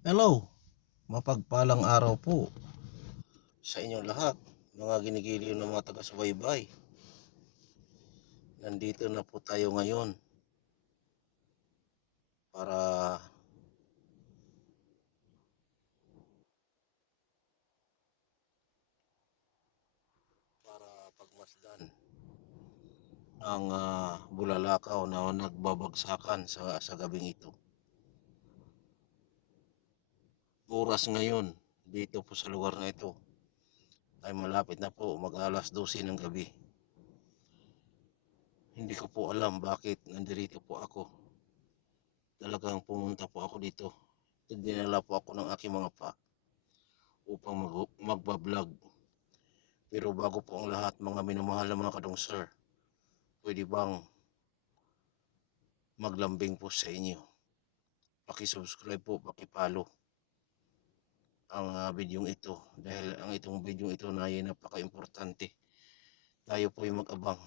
Hello, mapagpalang araw po sa inyong lahat, mga ginigiliw na mga taga-subaybay. Nandito na po tayo ngayon para pagmasdan ang bulalakaw na nagbabagsakan sa gabing ito. Oras ngayon dito po sa lugar na ito ay malapit na po mag-alas 12 ng gabi. Hindi ko po alam bakit nandirito po ako. Talagang pumunta po ako dito. Dinala po ako ng aking mga pa upang magbablog. Pero bago po ang lahat, mga minamahal na mga kadong sir, pwede bang maglambing po sa inyo? Paki-subscribe po, paki-follow ang bidyong ito dahil ang itong bidyong ito na ay napaka-importante. Tayo po ay mag-abang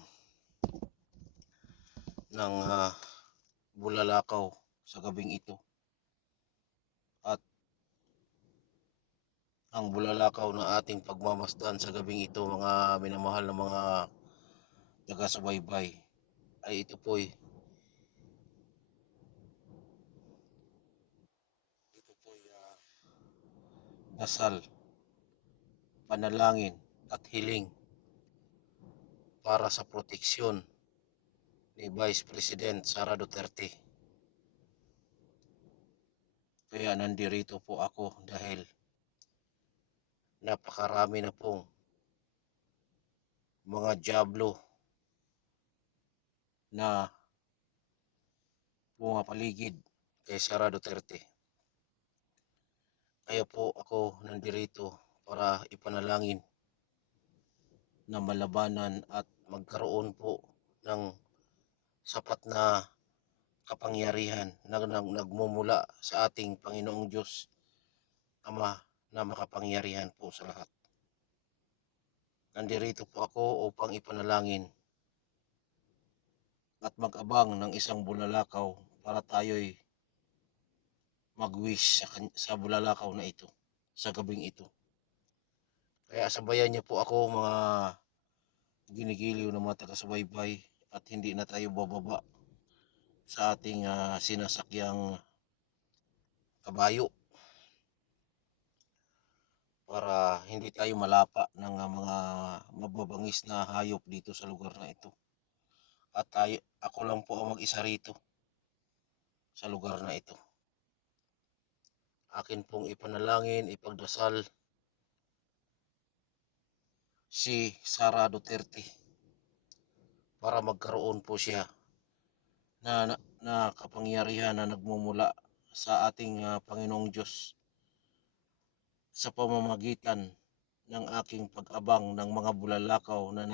ng bulalakaw sa gabing ito. At ang bulalakaw na ating pagmamasdan sa gabing ito, mga minamahal na mga taga-subaybay, ay ito po'y dasal, panalangin at hiling para sa proteksyon ni Vice President Sara Duterte. Kaya nandirito po ako dahil napakarami na pong mga jablo na pumapaligid kay Sara Duterte. Kaya po ako nandirito para ipanalangin na malabanan at magkaroon po ng sapat na kapangyarihan na nagmumula sa ating Panginoong Diyos Ama na makapangyarihan po sa lahat. Nandirito po ako upang ipanalangin at mag-abang ng isang bulalakaw para tayo'y mag-wish sa bulalakaw na ito, sa gabing ito. Kaya sabayan niyo po ako, mga ginigiliw na mga taga-subaybay, at hindi na tayo bababa sa ating sinasakyang kabayo para hindi tayo malapa ng mga mababangis na hayop dito sa lugar na ito. At ako lang po ang mag-isa rito sa lugar na ito. Akin pong ipanalangin, ipagdasal si Sara Duterte para magkaroon po siya na kapangyarihan na nagmumula sa ating Panginoong Diyos sa pamamagitan ng aking pag-abang ng mga bulalakaw na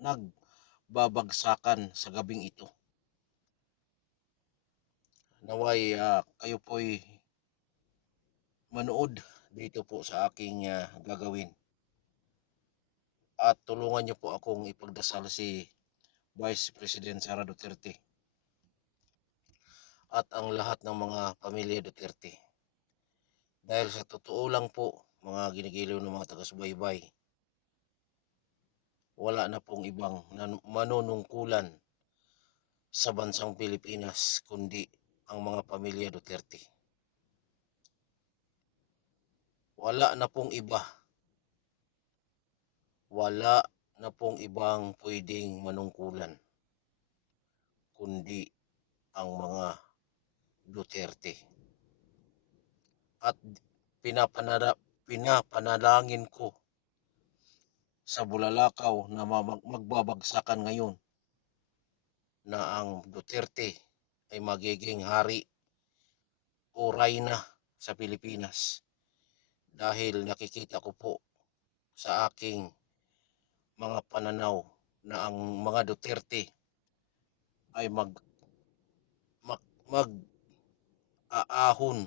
nagbabagsakan sa gabing ito. Naway kayo po'y manood dito po sa aking gagawin. At tulungan niyo po akong ipagdasal si Vice President Sara Duterte at ang lahat ng mga pamilya Duterte. Dahil sa totoo lang po, mga ginigiliw ng mga taga-subaybay, wala na pong ibang manunungkulan sa bansang Pilipinas kundi ang mga pamilya Duterte. Wala na pong iba. Wala na pong ibang pwedeng manungkulan kundi ang mga Duterte. At pinapanalangin ko sa bulalakaw na magbabagsakan ngayon na ang Duterte ay magiging hari o reyna sa Pilipinas. Dahil nakikita ko po sa aking mga pananaw na ang mga Duterte ay mag-aahon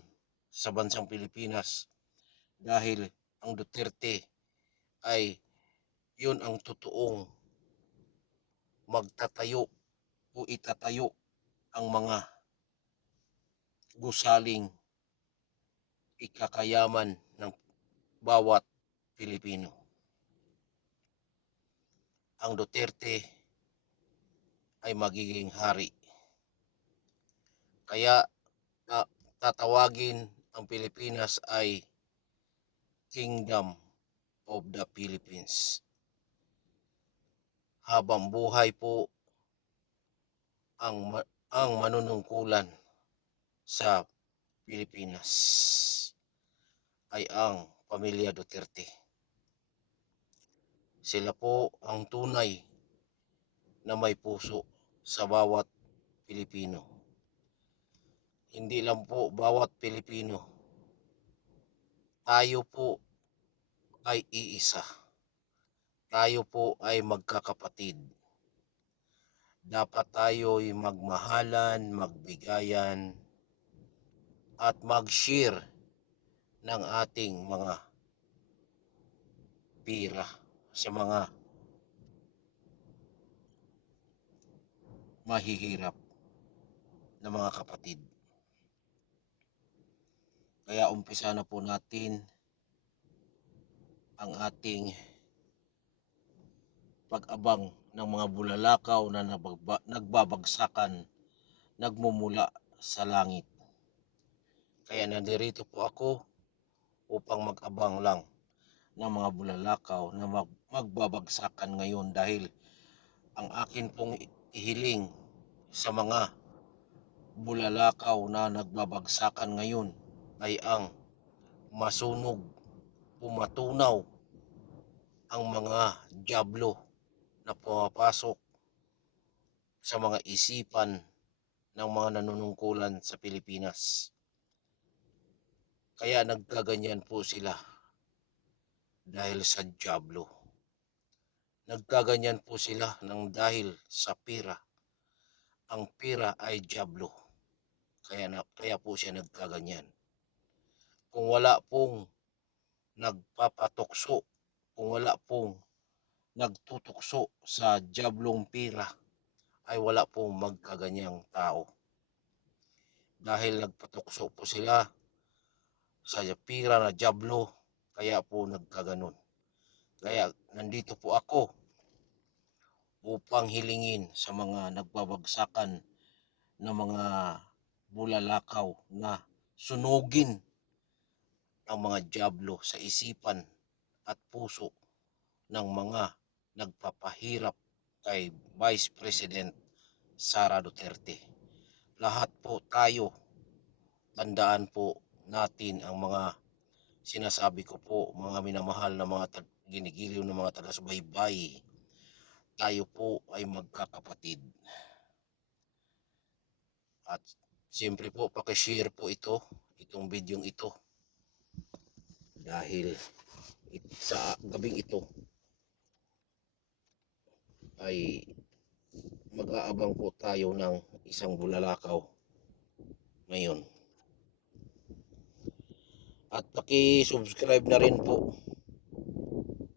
sa bansang Pilipinas dahil ang Duterte ay yun ang totoong magtatayo o itatayo ang mga gusaling ikakayaman ng bawat Pilipino. Ang Duterte ay magiging hari. Kaya tatawagin ang Pilipinas ay Kingdom of the Philippines. Habang buhay po ang manunungkulan sa Pilipinas ay ang pamilya Duterte. Sila po ang tunay na may puso sa bawat Pilipino. Hindi lang po bawat Pilipino. Tayo po ay iisa. Tayo po ay magkakapatid. Dapat tayo'y magmahalan, magbigayan, at mag-share ng ating mga pira sa mga mahihirap na mga kapatid. Kaya umpisa na po natin ang ating pag-abang ng mga bulalakaw na nagbabagsakan, nagmumula sa langit. Kaya nandirito po ako upang mag-abang lang ng mga bulalakaw na magbabagsakan ngayon, dahil ang akin pong ihiling sa mga bulalakaw na nagbabagsakan ngayon ay ang masunog, pumatunaw ang mga dyablo na pumapasok sa mga isipan ng mga nanunungkulan sa Pilipinas. Kaya nagkaganyan po sila dahil sa dyablo. Nagkaganyan po sila dahil sa pira. Ang pira ay dyablo. Kaya po siya nagkaganyan. Kung wala pong nagpapatukso, kung wala pong nagtutukso sa dyablong pira, ay wala pong magkaganyang tao. Dahil nagpatukso po sila sa pira na dyablo, kaya po nagkaganon. Kaya nandito po ako upang hilingin sa mga nagbabagsakan na mga bulalakaw na sunugin ang mga dyablo sa isipan at puso ng mga nagpapahirap kay Vice President Sara Duterte. Lahat po tayo, tandaan po natin ang mga sinasabi ko po, mga minamahal na mga ginigiliw ng mga taga-subaybay. Tayo po ay magkakapatid. At siyempre po, pakishare po itong bidyong ito. Dahil sa gabing ito ay mag-aabang po tayo ng isang bulalakaw ngayon. At paki-subscribe na rin po,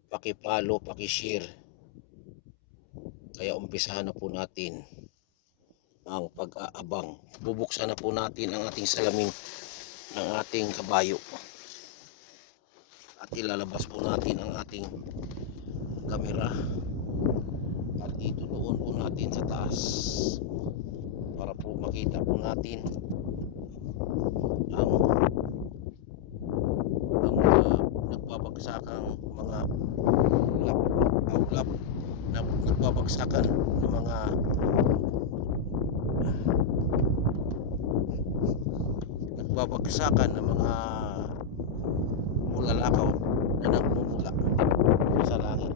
paki-follow, paki-share. Kaya umpisahan na po natin ang pag-aabang. Bubuksan na po natin ang ating salamin ng ating kabayo. At ilalabas po natin ang ating kamera. At itutuon po natin sa taas para po makita po natin ang nagbabagsakang mga ulap na nagbabagsakan ng mga bulalakaw na nagmumula sa langit.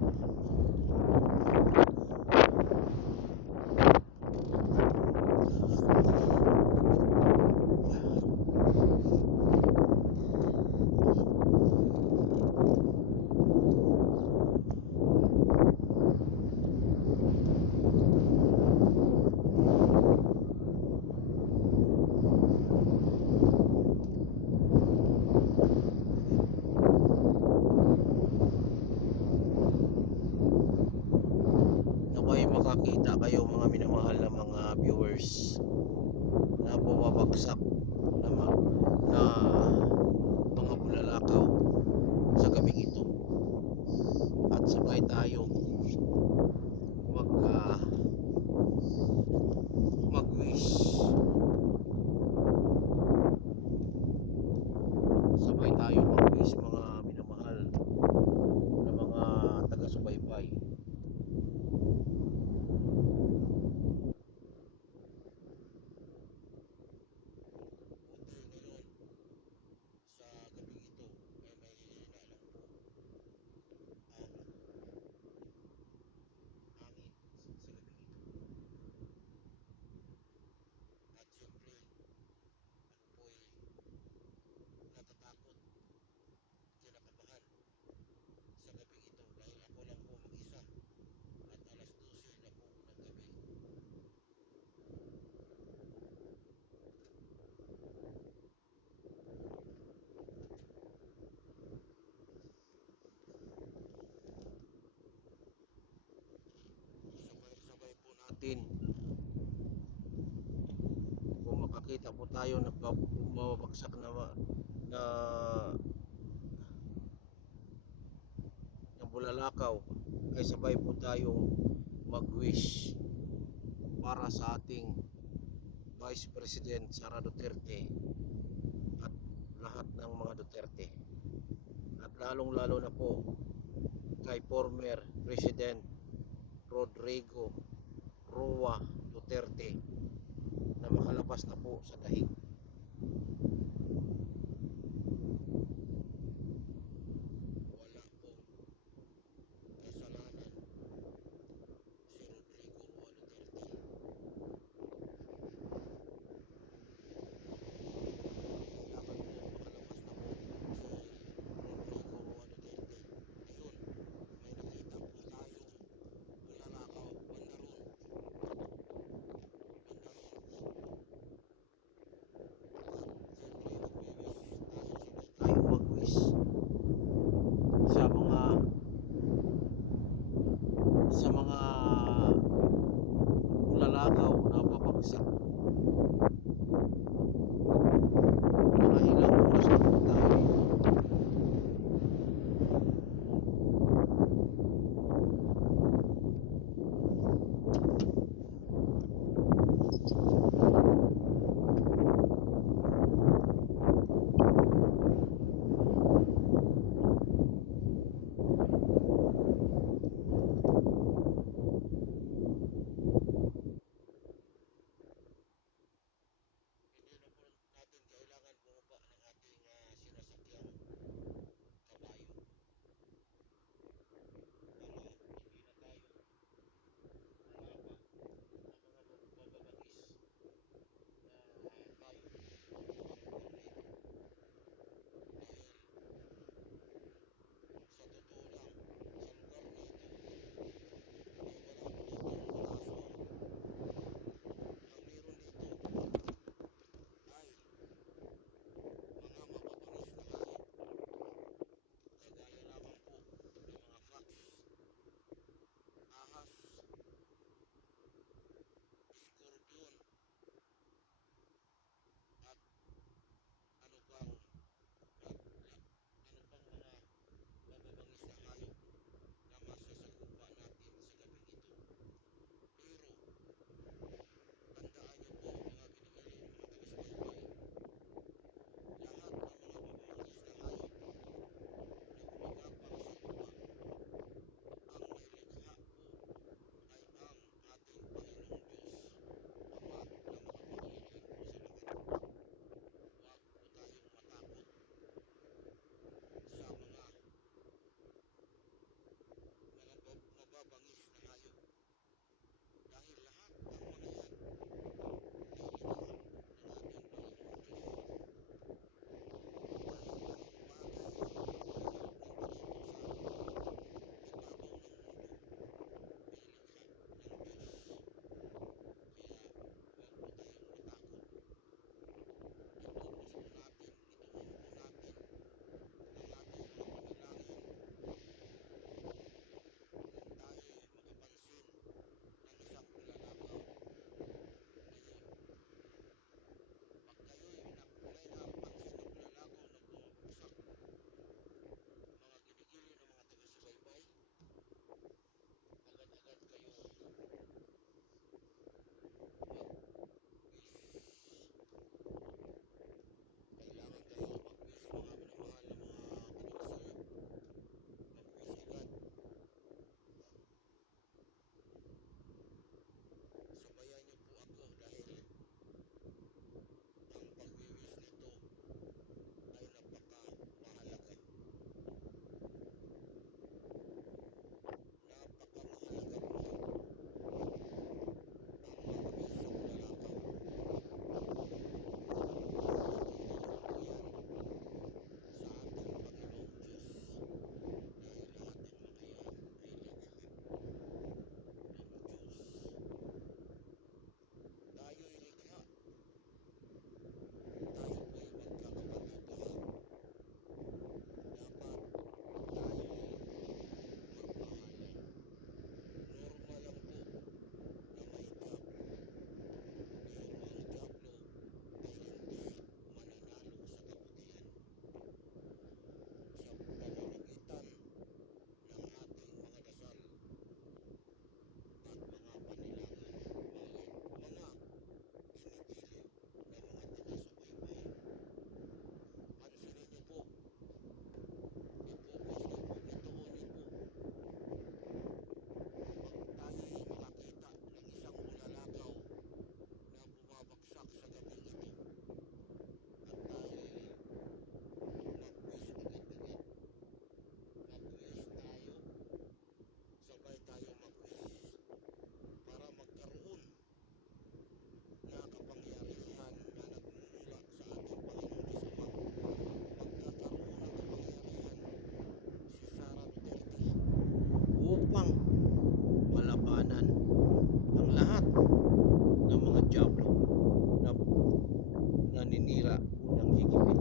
natin. Kung makakita po tayo ng mababagsak na bulalakaw, ay sabay po tayong mag-wish para sa ating Vice President Sara Duterte at lahat ng mga Duterte, at lalong lalo na po kay former President Rodrigo Roa Duterte na makalabas na po sa dahig. Wala pong kasalanan si Rodrigo Roa Duterte. Kailangan po makalabas na po si Rodrigo Roa Duterte. Ayun, may nakita po tayong bulalakaw, banda ron po.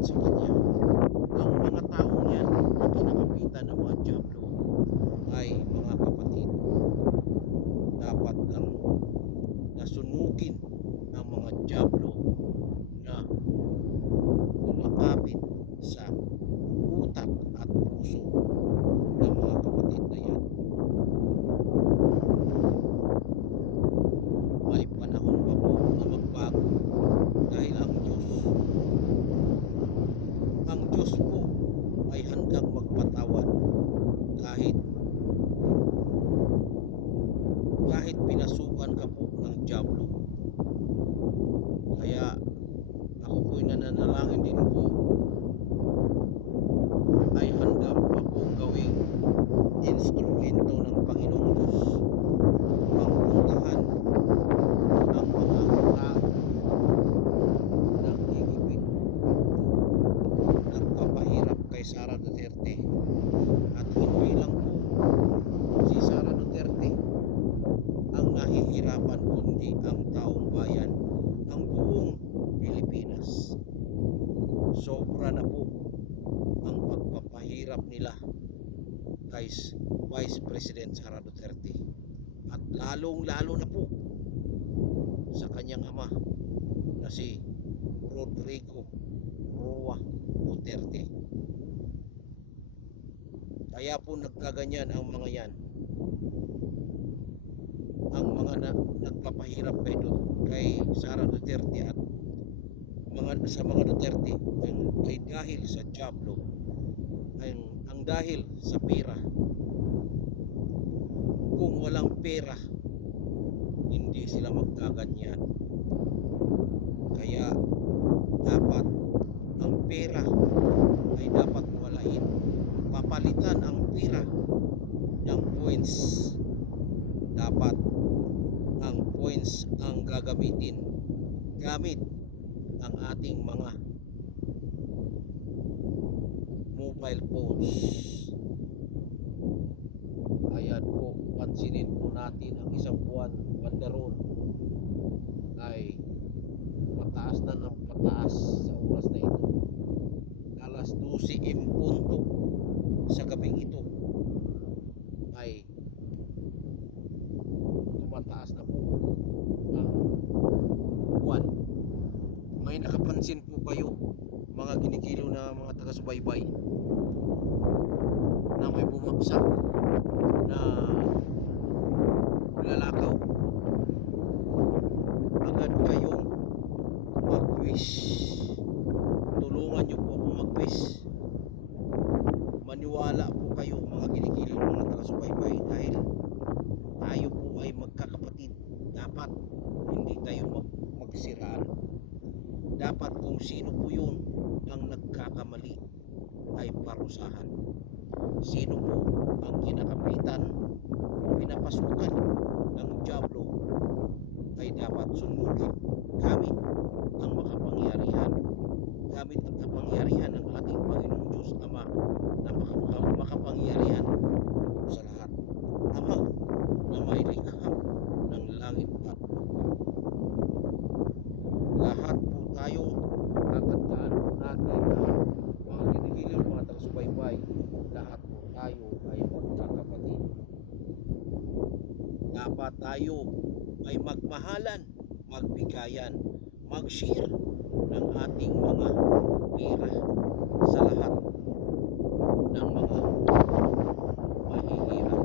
sa kanya. Ang mga taong yan na kinakapitan ng mga dyablo ay mga kapatid, dapat lang nasunugin ang mga dyablo na kumakapit sa utak at puso ng mga kapatid na yan. May panahon pa po na magbago dahil ang Diyos po ay handang magpatawad kahit pinasukan ka po ng dyablo. Kaya ako po'y nananalangin din po ay handa pa pong gawing instrumento ng Panginoong Diyos upang puntahan ang mga tao ng higipit nagpapahirap kay Sara Duterte. At hindi lang po si Sara Duterte ang nahihirapan, kundi ang taong bayan, ang buong Pilipinas. Sobra na po ang pagpapahirap nila kay Vice President Sara Duterte, at lalong-lalo na po sa kanyang ama na si Rodrigo Roa Duterte. Kaya po nagkaganyan ang mga yan, ang mga nagpapahirap kay Sara Duterte at sa mga Duterte ay dahil sa dyablo, ang dahil sa pera. Kung walang pera, hindi sila magkaganyan. Kaya dapat ang pera ay dapat walain. Papalitan ang pera ng points. Dapat ang points ang gagamitin gamit ang ating mga mobile phones. Ayan po, pansinin po natin ang isang buwan bandaron ay pataas na ng pataas sa oras na ito. Alas 12:00 sa gabing ito ay tumataas na po ang buwan. May nakapansin po kayo, mga ginikilo na mga taga-subaybay, na may bumagsak na lalakaw? Agad kayong mag-wish. Tulungan nyo po ako mag-wish. Maniwala po kayo, mga ginikilo ng mga taga-subaybay, dahil tayo po ay magkakapatid. Dapat hindi tayo magsiraan. Dapat kung sino po yun ang nagkakamali ay parusahan. Sino po ang kinakapitan, pinapasukan ng dyablo, ay dapat sunugin gamit ang makapangyarihan, gamit ang kapangyarihan ng ating Panginoong Diyos Ama na makapangyarihan sa lahat. Ama na may likha ng langit at lupa. Lahat po tayo, tatandaan po natin na mga kinikilil, mga taga-subaybay, lahat po tayo ay magkakapatid. Dapat tayo ay magmahalan, magbigayan, mag-share ng ating mga pera sa lahat ng mga mahihirap.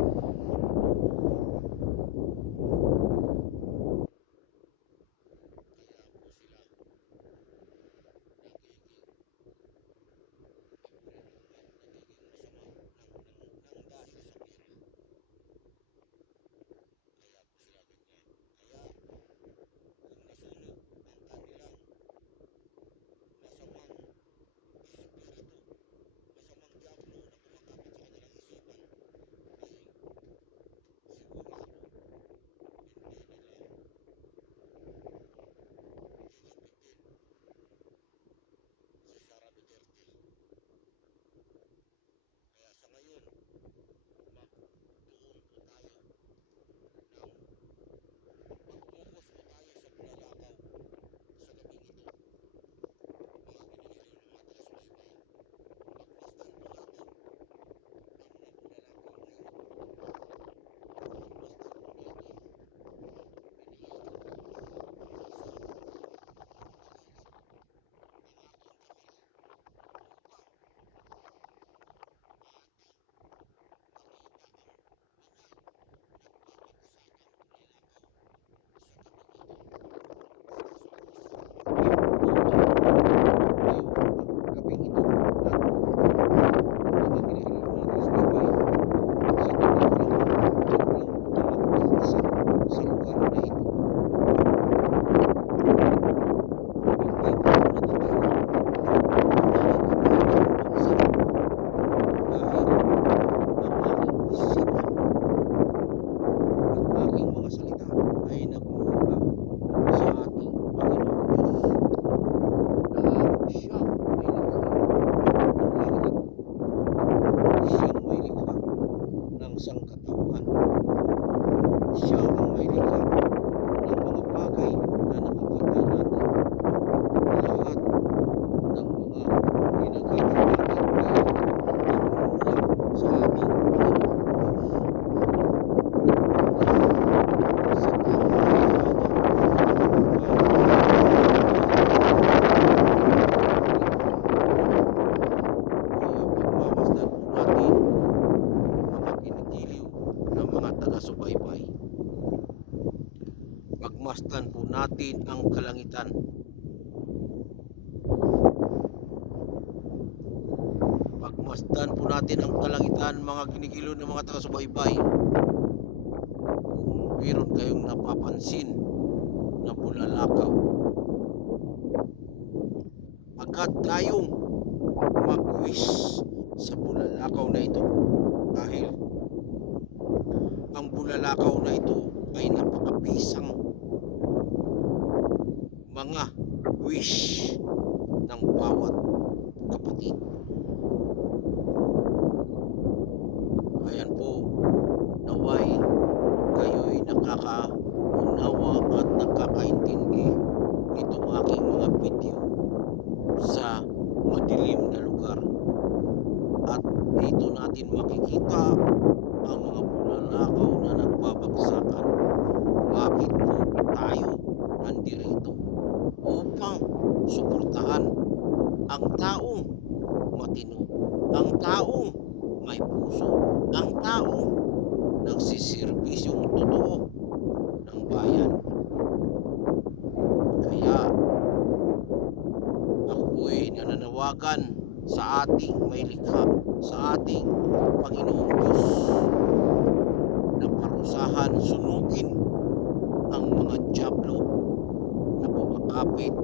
natin ang kalangitan. Pagmasdan po natin ang kalangitan, mga ginigilo ng mga taga-subaybay. Kung meron kayong napapansin na bulalakaw, agad tayong mag-wish sa bulalakaw na ito, dahil ang bulalakaw na ito ay napakabisang mga wish ng bawat kapatid. Ayan po, naway kayo'y nakakaunawa at nakakaintindi nitong aking mga video sa madilim na lugar. At dito natin makikita ang mga bulalakaw na nagbabagsakan. Bakit po tayo nandirito? Upang suportahan ang taong matino, ang taong may puso, ang taong nagsisirbisyong totoo ng bayan. Kaya ako po'y nananawagan sa ating may likha, sa ating Panginoong Diyos, na parusahan, sunugin ang mga dyablo na kumakapit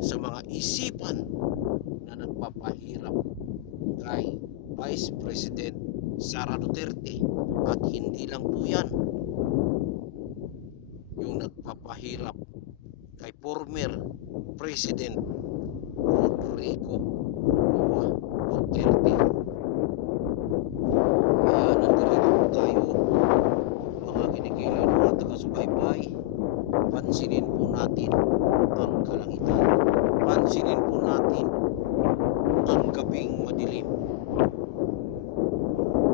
sa mga isipan na nagpapahirap kay Vice President Sara Duterte. At hindi lang po yan yung nagpapahirap kay former President Rodrigo Duterte. Kaya nandito po tayo, mga kinikilan, mga taga-subaybay. Pansinin po natin ang kalangitan. Pansinin po natin ang gabing madilim.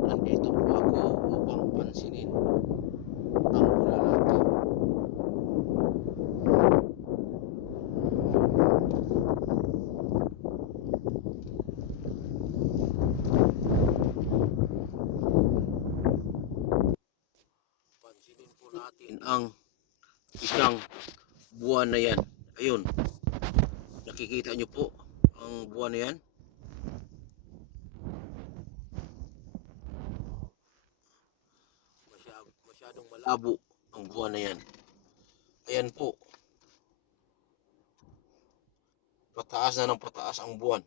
Nandito po ako upang pansinin ang bulalakaw. Pansinin po natin ang isang buwan na yan. Ayun, nakikita nyo po ang buwan na yan. Masyadong malabo ang buwan na yan. Ayan po, pataas na ng pataas ang buwan.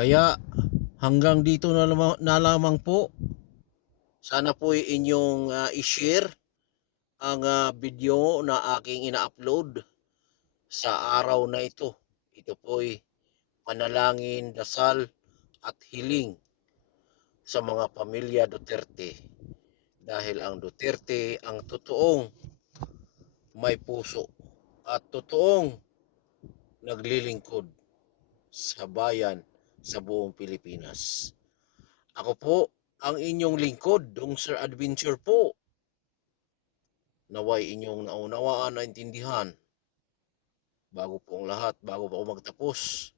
Kaya hanggang dito na lamang po. Sana po inyong i-share ang video na aking ina-upload sa araw na ito. Ito po'y panalangin, dasal at hiling sa mga pamilya Duterte. Dahil ang Duterte ang totoong may puso at totoong naglilingkod sa bayan sa buong Pilipinas. Ako po ang inyong lingkod, Dong Sir Adventure po. Naway inyong naunawaan na intindihan. Bago po ang lahat, bago po ako magtapos,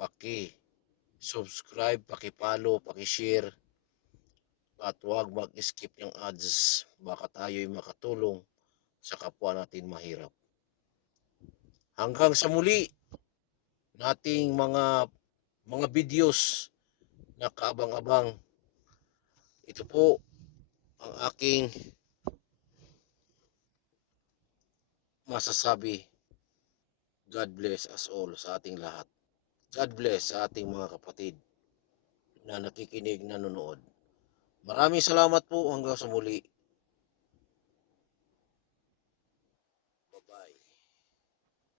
paki-subscribe, paki-follow, paki-share, at huwag mag-skip ng ads. Baka tayo'y makatulong sa kapwa natin mahirap. Hanggang sa muli nating mga videos na kaabang-abang. Ito po ang aking masasabi. God bless us all sa ating lahat. God bless sa ating mga kapatid na nakikinig, nanonood. Maraming salamat po, hanggang sa muli.